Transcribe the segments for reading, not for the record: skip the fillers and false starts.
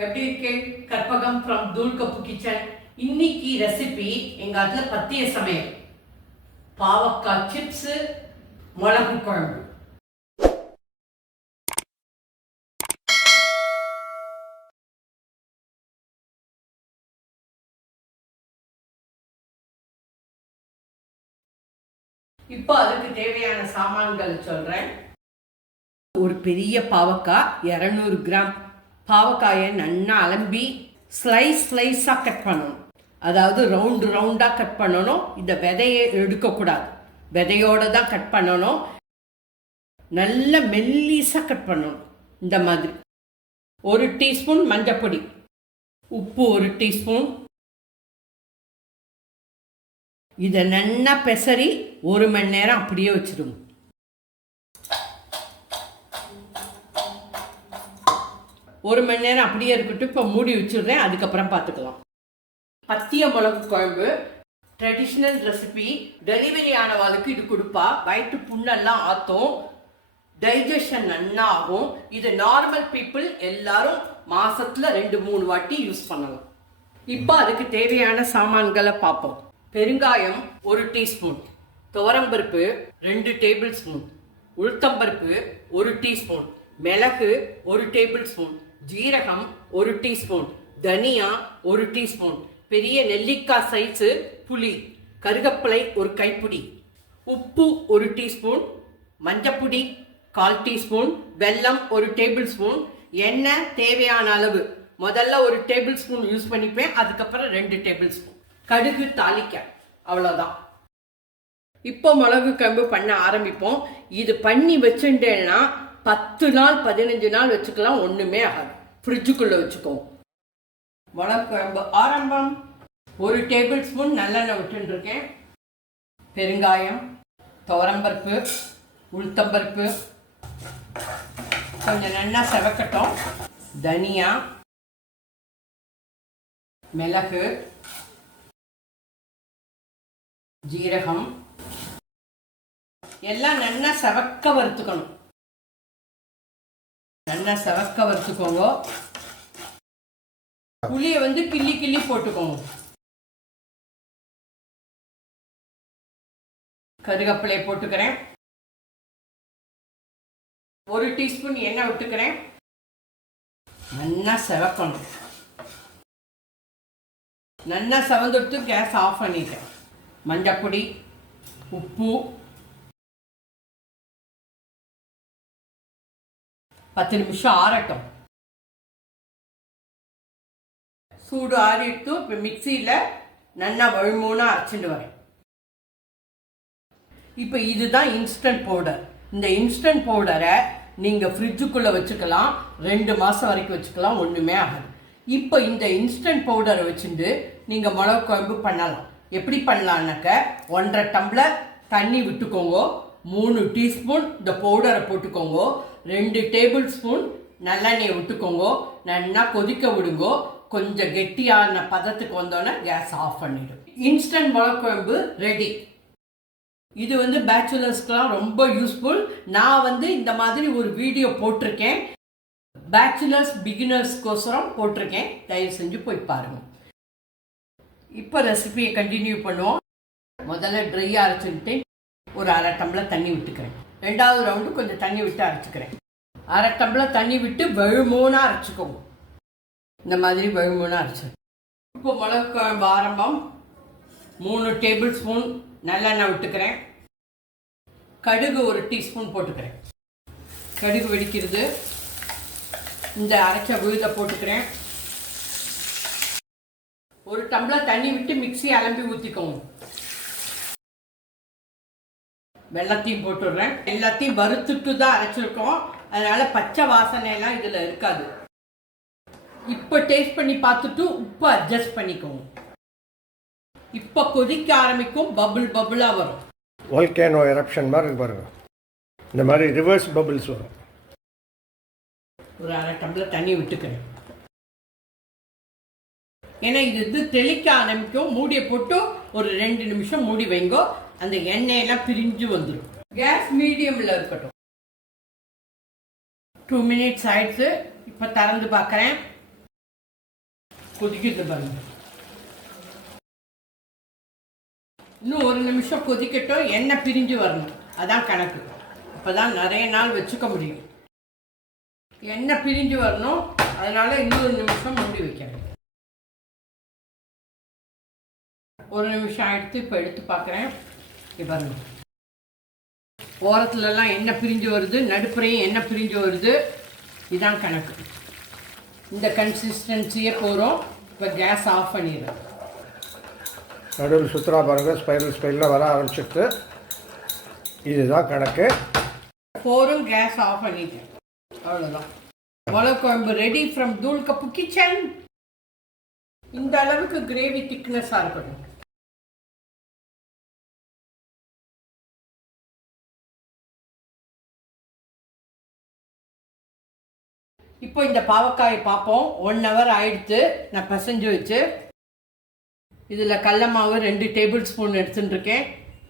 எப்படி இருக்கேன்? கற்பகம் ஃப்ரம் தூள் கப்பு கிச்சன். இன்னைக்கு ரெசிபி எங்க அதுல பத்திய சமையல், பாவக்காய் சிப்ஸ், மிளகு குழம்பு. இப்போ அதுக்கு தேவையான சாமான்கள் சொல்றேன். ஒரு பெரிய பாவக்காய் 200 கிராம். பாவக்காயை நன்னா அலம்பி ஸ்லைஸாக கட் பண்ணணும். அதாவது ரவுண்டாக கட் பண்ணணும். இந்த விதையை எடுக்கக்கூடாது, விதையோடு தான் கட் பண்ணணும். நல்ல மெல்லிஸாக கட் பண்ணணும். இந்த மாதிரி 1 டீஸ்பூன் மஞ்சப்பொடி, உப்பு 1 டீஸ்பூன். இதை நன்னா பெசரி 1 மணி நேரம் அப்படியே வச்சிடுங்க. ஒரு மணி நேரம் அப்படியே இருக்கட்டும். இப்போ மூடி வச்சுடுறேன், அதுக்கப்புறம் பார்த்துக்கலாம். பத்திய மிளகு குழம்பு ட்ரெடிஷ்னல் ரெசிபி. டெலிவரி ஆனவாளுக்கு இது கொடுப்பா. வயிற்று புண்ணெல்லாம் ஆற்றும், டைஜஷன் நன்னா ஆகும். இது நார்மல் பீப்புள் எல்லாரும் மாசத்துல 2-3 வாட்டி யூஸ் பண்ணலாம். இப்போ அதுக்கு தேவையான சாமான்களை பார்ப்போம். பெருங்காயம் 1 டீஸ்பூன், துவரம்பருப்பு 2 டேபிள் ஸ்பூன், உளுத்தம்பருப்பு 1 டீஸ்பூன், மிளகு 1 டேபிள் ஸ்பூன், ஜீரகம் 1 டீஸ்பூன், தனியா 1 டீஸ்பூன், பெரிய நெல்லிக்காய் சைஸு புளி, கருகப்பிலை 1 கைப்பிடி, உப்பு 1 டீஸ்பூன், மஞ்சப்பொடி 1/4 டீஸ்பூன், வெல்லம் 1 டேபிள் ஸ்பூன், எண்ணெய் தேவையான அளவு. முதல்ல 1 டேபிள் ஸ்பூன் யூஸ் பண்ணிப்பேன், அதுக்கப்புறம் 2 டேபிள் ஸ்பூன். கடுகு தாளிக்க, அவ்வளோதான். இப்போ மிளகு குழம்பு பண்ண ஆரம்பிப்போம். இது பண்ணி வச்சுட்டேன்னா 10 நாள் 15 நாள் வச்சுக்கலாம், ஒன்றுமே ஆகாது. ஃப்ரிட்ஜுக்குள்ளே வச்சுக்கோம். மிளகு குழம்பு ஆரம்பம். 1 டேபிள் ஸ்பூன் நல்லெண்ணெய் விட்டுருக்கேன். பெருங்காயம், துவரம்பருப்பு, உளுத்தம்பருப்பு கொஞ்சம் நல்லா செவக்கட்டும். தனியா, மிளகு, ஜீரகம் எல்லாம் நல்லா செவக்க வறுத்துக்கணும். நல்லா செவக்க வறுத்துக்கோங்க. புளியை கிள்ளி போட்டுக்கோங்க. கருகப்பிலை போட்டுக்கிறேன். 1 டீஸ்பூன் எண்ணெய் விட்டுக்கிறேன். நல்லா செவக்கணும். நல்லா செவந்துட்டு கேஸ் ஆஃப் பண்ணிட்டேன். மஞ்சப்பொடி, உப்பு, 10 நிமிஷம் ஆறட்டும். சூடு ஆறிட்டு இப்போ மிக்சியில் நல்லா வழுமூணா அரைச்சிட்டு வரேன். இப்போ இதுதான் இன்ஸ்டன்ட் பவுடர். இந்த இன்ஸ்டன்ட் பவுடரை நீங்கள் ஃப்ரிட்ஜுக்குள்ளே வச்சுக்கலாம், 2 மாதம் வரைக்கும் வச்சுக்கலாம், ஒன்றுமே ஆகாது. இப்போ இந்த இன்ஸ்டன்ட் பவுடரை வச்சுட்டு நீங்கள் மிளகு குழம்பு பண்ணலாம். எப்படி பண்ணலான்னாக்க 1.5 டம்ளர் தண்ணி விட்டுக்கோங்க, 3 டீஸ்பூன் இந்த பவுடரை போட்டுக்கோங்க, 2 டேபிள் ஸ்பூன் நல்லெண்ணெயை விட்டுக்கோங்க, நல்லா கொதிக்க விடுங்க. கொஞ்சம் கெட்டியான பதத்துக்கு வந்தோன்னே கேஸ் ஆஃப் பண்ணிடும். இன்ஸ்டன்ட் மிளகு குழம்பு ரெடி. இது பேச்சுலர்ஸ்க்கெலாம் ரொம்ப யூஸ்ஃபுல். நான் இந்த மாதிரி ஒரு வீடியோ போட்டிருக்கேன், பேச்சுலர்ஸ் பிகினர்ஸ்க்கோசரம் போட்டிருக்கேன். தயவு செஞ்சு போய் பாருங்கள். இப்போ ரெசிபியை கண்டினியூ பண்ணுவோம். முதல்ல ட்ரையாக அரைச்சிக்கிட்டு ஒரு 1/2 டம்ளர் தண்ணி விட்டுக்கிறேன். 2வது ரவுண்டு கொஞ்சம் தண்ணி விட்டு அரைச்சிக்கிறேன். 1/2 டம்ளர் தண்ணி விட்டு வழுமூணா அரைச்சிக்கோங்க. இந்த மாதிரி வழுமூணா அரைச்சி. இப்போ மிளகு குழம்பு ஆரம்பம். 3 டேபிள் ஸ்பூன் நல்லெண்ணெய் விட்டுக்கிறேன். கடுகு 1 டீஸ்பூன் போட்டுக்கிறேன். கடுகு வெடிக்கிறது. இந்த அரைச்ச விழுதை போட்டுக்கிறேன். 1 டம்ளர் தண்ணி விட்டு மிக்ஸி அலம்பி ஊற்றிக்கோங்க. வெள்ளத்தையும் போட்டுடுறேன். எல்லாத்தையும் வறுத்துட்டு தான் அரைச்சிருக்கோம், அதனால பச்சை வாசனை எல்லாம் இதில் இருக்காது. இப்போ டேஸ்ட் பண்ணி பார்த்துட்டு உப்பு அட்ஜஸ்ட் பண்ணிக்கோங்க. இப்போ கொதிக்க ஆரம்பிக்கும், பபுளாக வரும். வால்கேனோ எரப்ஷன் மாதிரி இருக்கு பாருங்க. இந்த மாதிரி ரிவர்ஸ் பபிள்ஸ் வரும். ஒரு 1/2 டம்ளர் தண்ணி விட்டுக்கிறேன். ஏன்னா இது தெளிக்க ஆரம்பிக்கும். மூடியை போட்டு ஒரு 2 நிமிஷம் மூடி வைங்கோ, அந்த எண்ணெயெல்லாம் பிரிஞ்சு வந்துடும். கேஸ் மீடியமில் இருக்கட்டும். 2 மினிட்ஸ் ஆயிடுச்சு. இப்போ திறந்து பார்க்குறேன். கொதிக்கிறது பாருங்க. இன்னும் ஒரு நிமிஷம் கொதிக்கட்டும், எண்ணெய் பிரிஞ்சு வரணும், அதான் கணக்கு. அப்போதான் நிறைய நாள் வச்சுக்க முடியும். எண்ணெய் பிரிஞ்சு வரணும், அதனால் இன்னொரு நிமிஷம் மூடி வைக்கிறேன். ஒரு நிமிஷம் எடுத்து இப்போ எடுத்து பார்க்குறேன். பாருங்க, ஓரத்துலலாம் எண்ணெய் பிரிஞ்சு வருது, நடுப்புறையும் எண்ணெய் பிரிஞ்சு வருது. இதுதான் கணக்கு. இந்த கன்சிஸ்டன்சியே போகிறோம். இப்போ கேஸ் ஆஃப் பண்ணிடுறேன். நடுவில் சுற்றுலா பாருங்கள், ஸ்பைரல் வர ஆரம்பிச்சிட்டு. இதுதான் கணக்கு. போரும் கேஸ் ஆஃப் பண்ணிட்டேன். அவ்வளோதான். மிளகு குழம்பு ரெடி ஃப்ரம் தூள் கப்பு கிச்சன். இந்த அளவுக்கு கிரேவி திக்னஸாக இருக்கணும். இப்போ இந்த பாவக்காயை பார்ப்போம். 1 hour ஆயிடுத்து நான் பிசைஞ்சு வச்சு. இதில் கடல மாவு 2 டேபிள் ஸ்பூன் எடுத்துட்டு இருக்கேன்.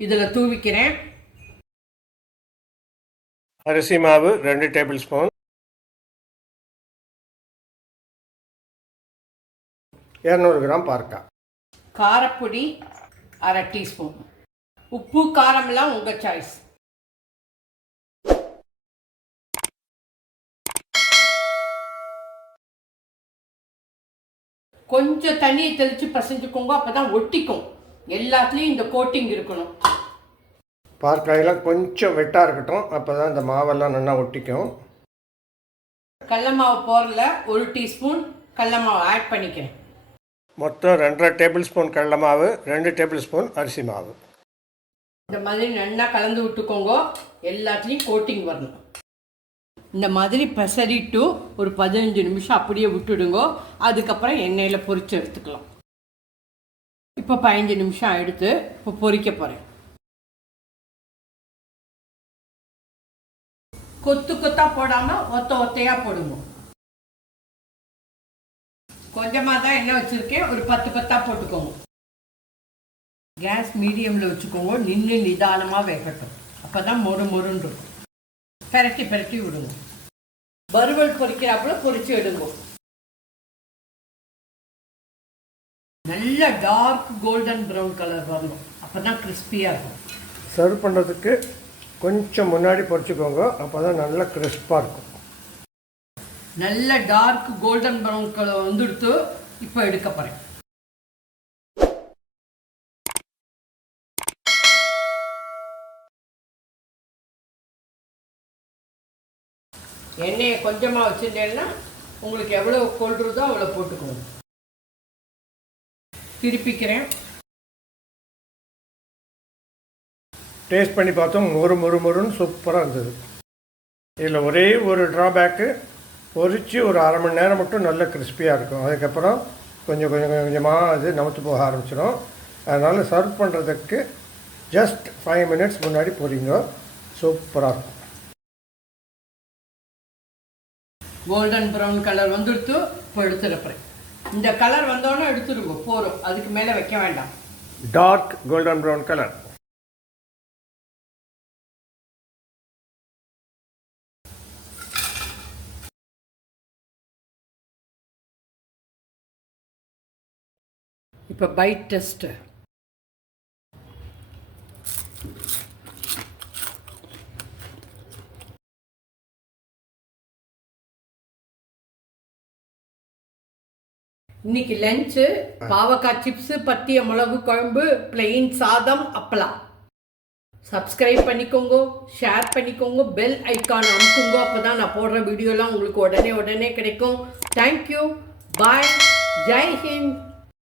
இதில் தூவிக்கிறேன். அரிசி மாவு 2 டேபிள் ஸ்பூன், 200 கிராம் பார்க்காய், காரப்பொடி 1/2 டீஸ்பூன், உப்பு காரம்லாம் உங்கள் சாய்ஸ். கொஞ்சம் தண்ணியை தெளித்து பசைஞ்சுக்கோங்க, அப்போ தான் ஒட்டிக்கும். எல்லாத்துலேயும் இந்த கோட்டிங் இருக்கணும். பார்க்காயெல்லாம் கொஞ்சம் வெட்டாக இருக்கட்டும், அப்போ தான் இந்த மாவெல்லாம் நல்லா ஒட்டிக்கும். கடல மாவு போரில் 1 டீஸ்பூன் கடல மாவு ஆட் பண்ணிக்கிறேன். மொத்தம் 2.5 டேபிள் ஸ்பூன் கடல மாவு, 2 டேபிள் ஸ்பூன் அரிசி மாவு. இந்த மாதிரி நல்லா கலந்து விட்டுக்கோங்க. எல்லாத்துலேயும் கோட்டிங் வரணும். இந்த மாதிரி பெசரிட்டு ஒரு 15 நிமிஷம் அப்படியே விட்டுடுங்க. அதுக்கப்புறம் எண்ணெயில் பொரித்து எடுத்துக்கலாம். இப்போ 15 நிமிஷம் எடுத்து இப்போ பொரிக்க போகிறேன். கொத்து கொத்தாக போடாமல் ஒத்தையாக போடுங்க. கொஞ்சமாக தான் எண்ணெய் வச்சுருக்கேன், ஒரு 10 பத்தா போட்டுக்கோங்க. கேஸ் மீடியமில் வச்சுக்கோங்க. நின்று நிதானமாக வேகட்டும், அப்போ தான் மொறுன்னு இருக்கும். பெரட்டி பெரட்டி விடுங்க. வறுவல் பொரிக்கிறாப்புல பொரிச்சு எடுங்க. நல்ல டார்க் கோல்டன் ப்ரௌன் கலர் வரணும், அப்போ தான் கிறிஸ்பியாக இருக்கும். சர்வ் பண்ணுறதுக்கு கொஞ்சம் முன்னாடி பொரிச்சுக்கோங்க, அப்போ தான் நல்லா கிறிஸ்பாக இருக்கும். நல்ல டார்க் கோல்டன் ப்ரௌன் கலர் வந்துடுத்து. இப்போ எடுக்க போகிறேன். எண்ணெயை கொஞ்சமாக வச்சுட்டேன்னா உங்களுக்கு எவ்வளோ கொள்றதோ அவ்வளோ போட்டுக்கோங்க. திருப்பிக்கிறேன். டேஸ்ட் பண்ணி பார்த்தோம், மொறுன்னு சூப்பராக இருந்தது. இதில் ஒரே ஒரு ட்ராபேக்கு, பொரித்து ஒரு 1/2 மணி நேரம் மட்டும் நல்ல கிறிஸ்பியாக இருக்கும். அதுக்கப்புறம் கொஞ்சமாக அது நமுத்து போக ஆரம்பிச்சிடும். அதனால் சர்வ் பண்ணுறதுக்கு ஜஸ்ட் 5 மினிட்ஸ் முன்னாடி பொரிங்க, சூப்பராக இருக்கும். கோல்டன் ப்ரௌன் கலர் வந்துடுத்து. இப்போ எடுத்துருப்பேன். இந்த கலர் வந்தோன்னே எடுத்துருங்க, போகிறோம். அதுக்கு மேலே வைக்க வேண்டாம். Dark golden brown colour. இப்போ பைட் டெஸ்ட்டு. இன்னைக்கு லஞ்சு பாவக்காய் சிப்ஸு, பத்திய மிளகு குழம்பு, பிளெயின் சாதம், அப்பளம். சப்ஸ்கிரைப் பண்ணிக்கோங்க, ஷேர் பண்ணிக்கோங்க, பெல் ஐக்கான் அமுக்குங்க. அப்போ தான் நான் போடுற வீடியோலாம் உங்களுக்கு உடனே கிடைக்கும். தேங்க்யூ, பாய், ஜெய் ஹிந்த்.